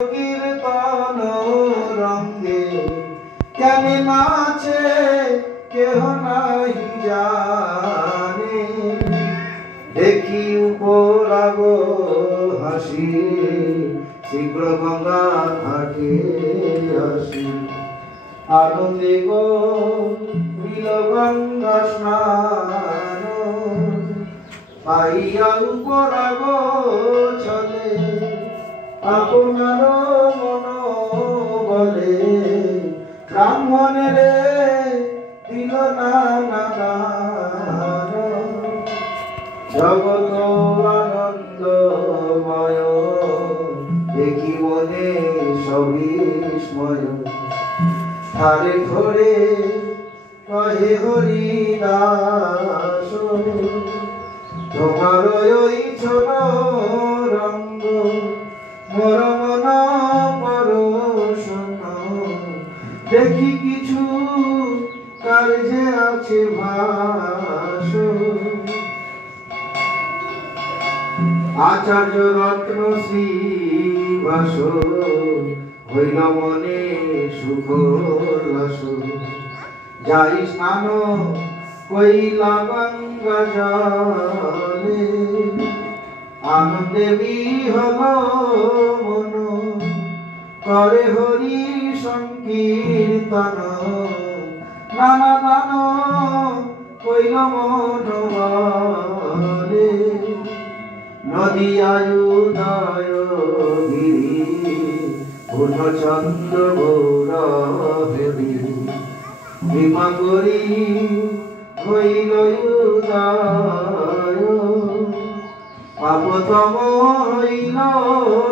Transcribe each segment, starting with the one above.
কীর্তন রঙ্গে কেমন নাচে কেহ নাহি জানে, দেখি উপরাগ হাসি শীঘ্র গঙ্গা ঘাটে আসি। আনন্দে গো নীল গঙ্গা স্নান, পাইয়া উপরাগ চলে আপনার মন বলে। ব্রাহ্মণের দিল না দান, জগৎ আনন্দময় দেখি মনে সবিস্ময়। ধারে ধরে কহে হরিদাস, তোমার ওই ছোট রঙ্গ মোর মন পরশন। দেখি কিছু কার্যে আছে ভাস, আচার্য রত্ন শ্রী ভাস হইল মনে সুখ উল্লাস। যাই স্নান কইলা গঙ্গা জলে, আনন্দে বিহল মন করে হরি সংকীর্তন। নানা দান কইল মন বলে, নদী আয়ুদয় গিরি পূর্ণচন্দ্র গৌরবেরি। কৃপা করি হইল উদয়, পাপতম হইল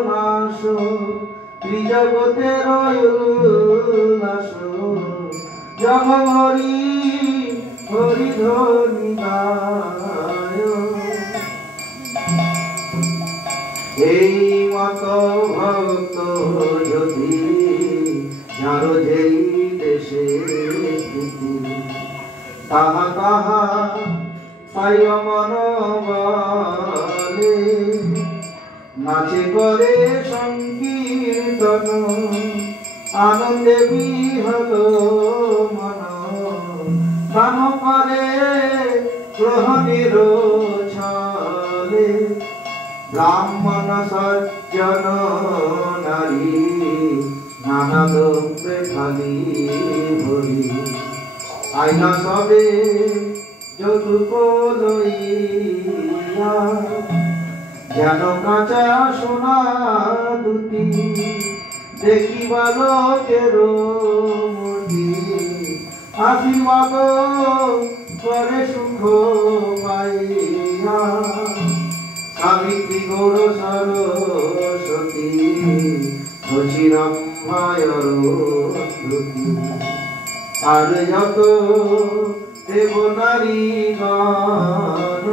নাশ, ত্রিজগতের উল্লাস। জগ হরি হরি ধ্বনি গায়, এই মত ভক্ত যদি যার যেই দেশে স্থিতি, তাহা তাহা পাইয় মন বলে। নাচে করে সংকীর্তন, আনন্দে বিহল মন। দান করে গ্রহণের ছলে, ব্রাহ্মণ সজ্জন নারী নানা দ্রব্যে খালি ভরি। আইনা সবে যৌতুক লইয়া, যেন কাঁচা সোনা দুটি দেখি বালকের মূর্তি। আশীর্বাদ করে সুখ পাইয়া, সাবিত্রী গৌর সরস্বতী শশীরম্ভায়র দ্রুতি। আর যত দেব নারী গান,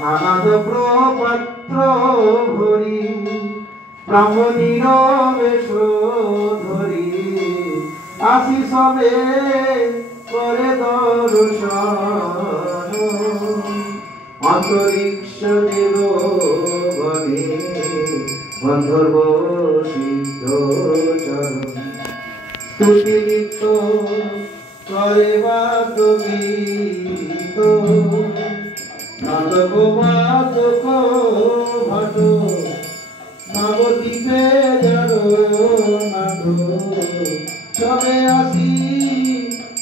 নানাদ প্রপাত্র ভরি ব্রাহ্মণীর বেশ ধরি। আসি সবে করে দর্শন, অন্তরিক্ষ দেব বনে গন্ধর্ব সিদ্ধ চরণ। স্তুতি গীত করে বাদ্য গীত, নাটক বাদক ভট নবদ্বীপে যারো নাট। সবে আসি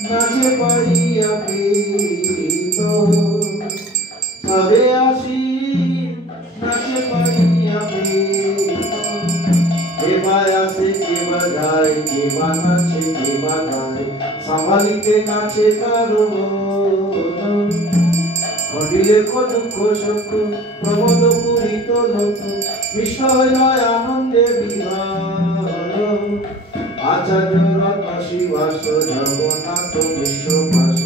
নাচে পাইয়া প্রীত, সবে আসি নাচে পাইয়া প্রীত। কেবা আসে কেবা যায়, কেবা নাচে কেবা গায়, সম্ভালিতে নাচে কারো মন। ঘটিলে দুঃখ সুখ প্রমোদ পূরিত লোক, মিশ্র হইল আনন্দে বিহার। আচার্য রত্ন শিবাস জগন্নাথ বিশ্ববাস,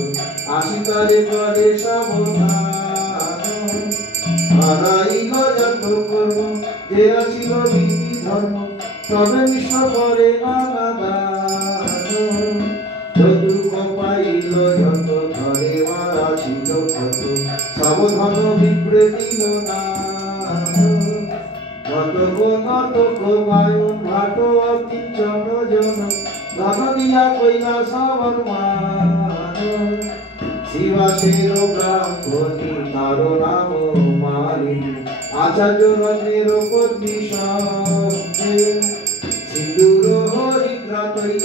আসিতারে করে সাবধান। হারাইল যত কর্ম যে আসিল বিধি ধর্ম, তবে মিশ্র করে নানা দান। যদুক পাইল যত ধরে আসিল কত, সাবধান বিপ্রে দিল না। ঘটক নটক বায়ু ভাট অকিঞ্চন জন ধন দিয়া কৈলাস বর্মান শিবাশের ব্রাহ্মণী তার নাম মালিনী আচার্য রত্নের পত্নী সঙ্গে সিন্দুর হরিদ্রা তৈল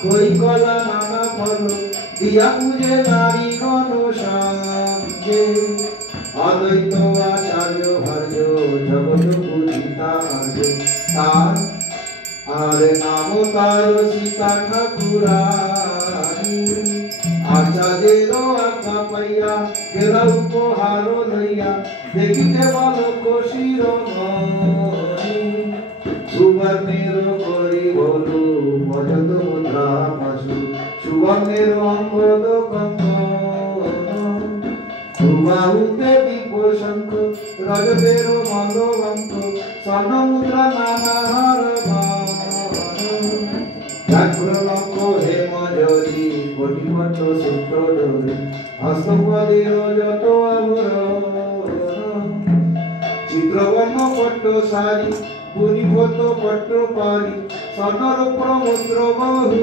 খই কলা নানা ফল দিয়া পূজে নারী গণ সঙ্গে অদ্বৈত আচার্য ভার্য জগৎ পূজিতার্য তার আর নাম তার সীতা ঠাকুরানী আচার্যের আজ্ঞা পাইয়া গেল উপহার লইয়া দেখিতে বালক শিরোমণি সুবর্ণের করি বলু ভজত মুদ্রা পাশু সুবর্ণের অঙ্গদ কঙ্কন সুবাহুতে দীপ শঙ্খ রজতের মলবঙ্ক স্বর্ণ মুদ্রা নানা হার ব্যাঘ্রলঙ্ক হেমজরি কোটিপট সূত্র ডোরে হস্তপদের যত আভরণ চিত্রবর্ণ পট্ট সারি পুরিভূত পট্ট পারি স্বর্ণরূপ মুদ্র বহু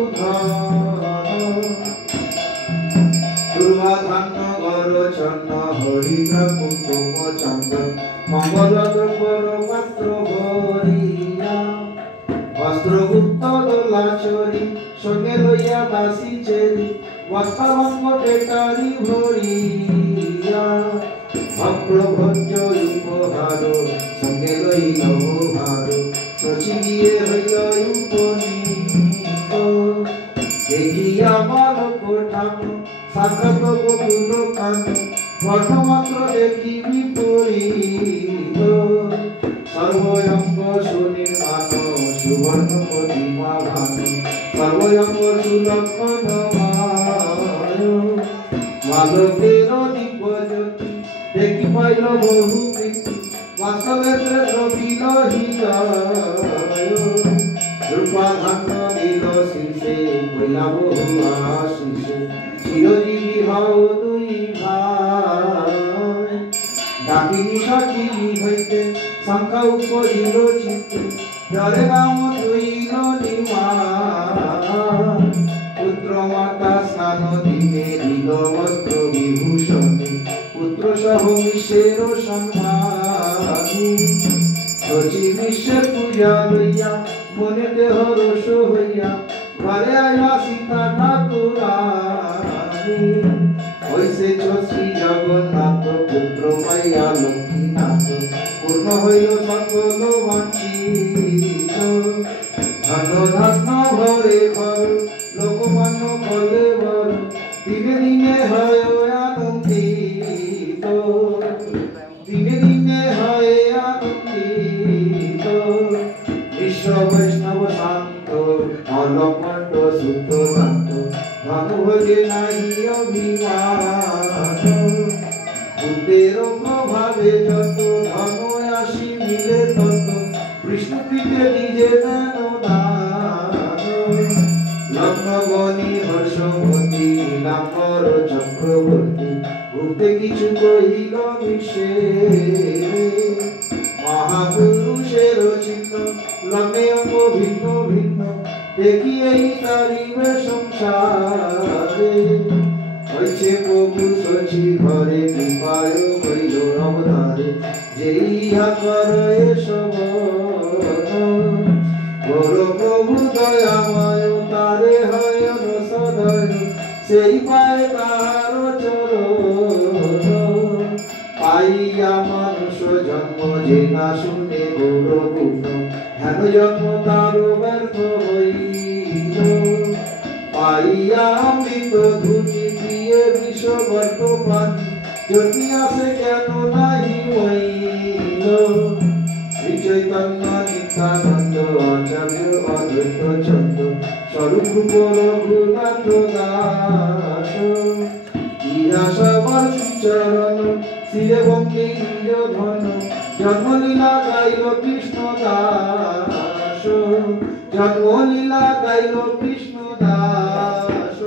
দুর্বাধান্য গর চন্ন হরিদ্র কুঙ্কুম চন্দন মঙ্গল দ্রব্যর পাত্র ভরিয়া বস্ত্রগুপ্ত দোলাচরি সঙ্গে লইয়া দাসী চেরি বস্ত্রভঙ্গ টেটারি ভরিয়া ভক্রভঞ্জ উপহার সঙ্গে লইল ভার শচী গিয়ে হইল উপনীত দেখিয়া বালক ঠাকুর সাক্ষাৎ গোকুল কান্ত প্রথমাত্র দেখি বিপরীত সর্বঙ্গ সুনির্মাণ সুবর্ণ প্রতিমা ভান সর্বঙ্গ সুলক্ষণ বালকের দিব্য জ্যোতি দেখি পাইল বহু কীর্তি বাস্তবেতে দ্রবিল হৃদয় রূপাধান্য দিল শীর্ষে কইলা বহু আশিসে চিরজীবী হও দুই ভাই ডাকিনি সাকিনি হইতে শঙ্কা উপরিল চিত্তে জরে নাম ধুইল নিমান পুত্র মাতা স্নান দিনে দিল বস্ত্র বিভূষণে পুত্র সহ বিশ্বের সম্মানী শচী বিশ্বের পূজা লইয়া মনে দেহ রোষ হইয়া ঘরে আয়া সীতা ঠাকুরানী হইছেছ শ্রী জগন্নাথ পুত্র পাইয়া লক্ষ্মীনাথ পূর্ণ হইল সকল বাঞ্ছিত ধন্য ধন্য ঘরে ঘর লোকমান্য কলে বর দিনে দিনে হয় আনন্দিত দিনে দিনে হয় আনন্দিত বিশ্ব বৈষ্ণব শান্ত অলকণ্ঠ শুদ্ধ শান্ত ধন ভোগে নাহি অভিমান ভূতের প্রভাবে যত ধন আসি মিলে তত বিষ্ণুপীঠে নিজে দেন দান লগ্নবনী হর্ষবতী নীলাম্বর চক্রবর্তী ভূতে কিছু কহিল মিশে মহাপুরুষের চিহ্ন লগ্নে অঙ্গ ভিন্ন ভিন্ন দেখি এই তারিবে সংসারে হইছে প্রভু শচী ঘরে কৃপায় হইল অবতারে যে ইহা কর এসব বড় প্রভু দয়াময় তারে হয় সদয় সেই পায় তার চরণ পাইয়া মানুষ জন্ম যে না শুনে গৌরগুণ হেন জন্ম তার ব্যর্থ হইল পাইয়া অমৃত ধুনি প্রিয় বিষবর্ত পানি যদি আসে কেন নাহি হইল শ্রী চৈতন্য নিত্যানন্দ আচার্য অদ্বৈত চন্দ্র স্বরূপ রূপ রঘুনাথ দাস ইহা সবার শ্রীচরণ শিরে বন্দে নিজ ধন জন্মলীলা গাইল কৃষ্ণ দাস জন্মলীলা গাইল কৃষ্ণ দাস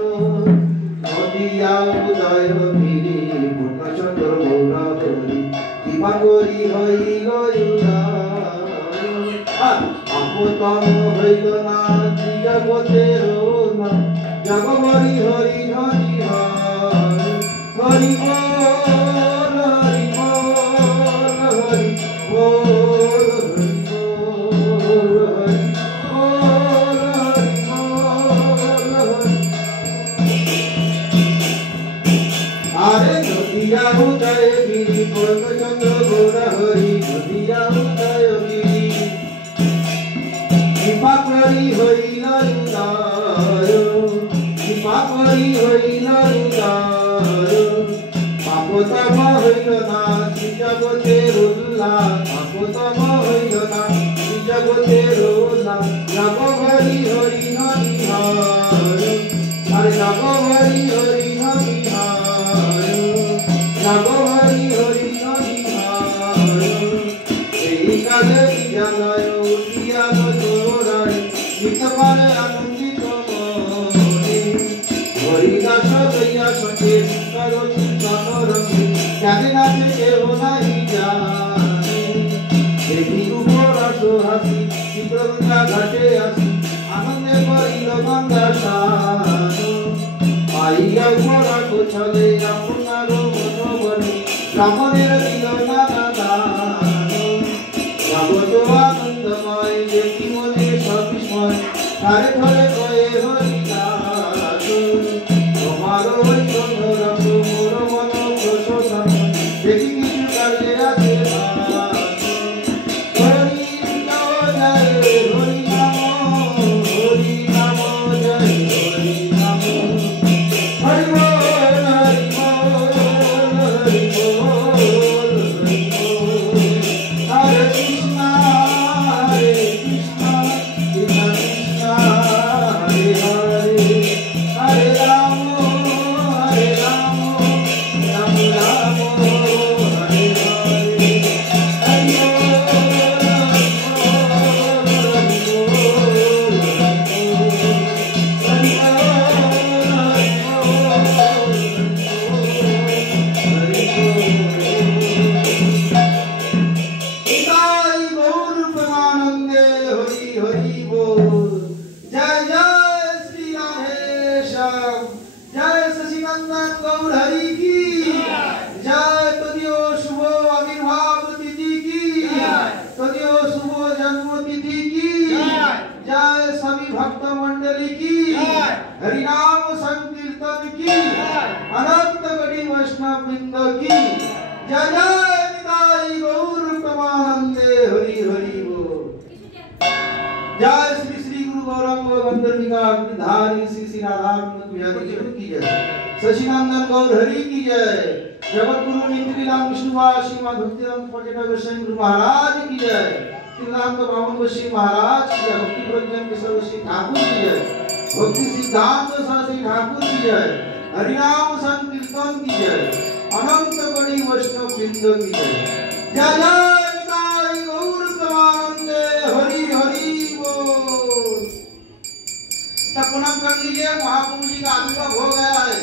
নদিয়া উদয় ধীরে পূর্ণচন্দ্র গৌর হরি কৃপা করি হইল উদয় তম হইল না জগতের নাম জগবরি হরি হরি হরি বল হরি বল হরি বল হরি বল আরে নদিয়া উদয় গিরি পূর্ণচন্দ্র গৌর হরি নদিয়া উদয় গিরি কৃপা করি হইল উদয় কৃপা করি হইল উদয় পাপতম হইল না শ্রীজগতের উল্লাস পাপতম হইল না শ্রীজগতের উল্লাস জগবরি হরি হরি হরে জগবরি হরি হরি জগবরি হরি হরি এই কালে জানায় উঠিয়া তোরাই নিতপারে আনন্দিত মনে হরিদাস লইয়া সঙ্গে করতি জনরঙ্গে জানে না যে কেউ নাই জানে দেখি উপর আসো হাসি চিত্রগঙ্গা ঘাটে আসি আনন্দে করিল গঙ্গা স্নান পাইয়া উপর আসো ছলে আপনার মনোবনে রামনের দিল নানা দান জগত আনন্দময় দেখি মনে সবিস্ময় ধারে ধরে কয়ে হরি দাস তোমার ওই চন্দ্ররঙ্গ মোর মন প্রশোষণ দেখি কিছু কালে আছে হরি জয় হরি নাম জয় হরি নাম হরি বল হরি বল হরি বল হরি বল হরে কৃষ্ণ কৃষ্ণ কৃষ্ণ হরে হরে হরে রাম রাম রাম হরে হরে হরি हरि बोल जय जय श्री राधेश्याम जय शशिनंदन गौर हरि की जय तदियो शुभ आविर्भाव तिथि की तदियो शुभ जन्म तिथि की जय सभी भक्त मंडली की हरिनाम संकीर्तन की अनंत गणी वैष्णव वृंद की जय जय निताई गौर प्रमानंदे हरि हरि बोल जय श्री श्री गुरु गौरंग गंधर्विका धारी श्री श्री राधारमण बिहारी की जय शशिनंदन गौर हरि की जय जगत गुरु नित्यानंद विष्णुवासी मां भक्तिराम पर्यटक गोस्वामी गुरु महाराज की जय श्रीनाथ ब्राह्मण गोस्वामी महाराज की जय भक्ति प्रज्ञान केशव श्री ठाकुर की जय भक्ति सिद्धांत शास्त्री ठाकुर की जय हरिनाम संकीर्तन की जय अनंत गणी वैष्णव वृंद की जय जय जय निताई गौर प्रमानंदे हरि हरि बोल सब प्रणाम कर लीजिए महाप्रभु जी का आविर्भाव हो गया है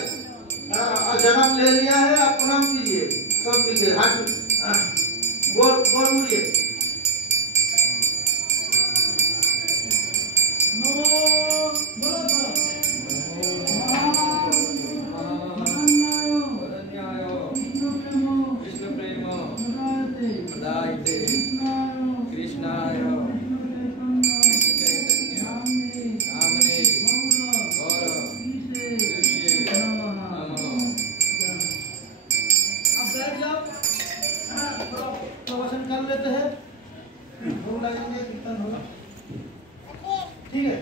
जन्म ले लिया है आप प्रणाम कीजिए सब मिलके हाथ बोल बोलिए प्रवचन कर लेते हैं भूख लगेंगे कीर्तन होगा ठीक है।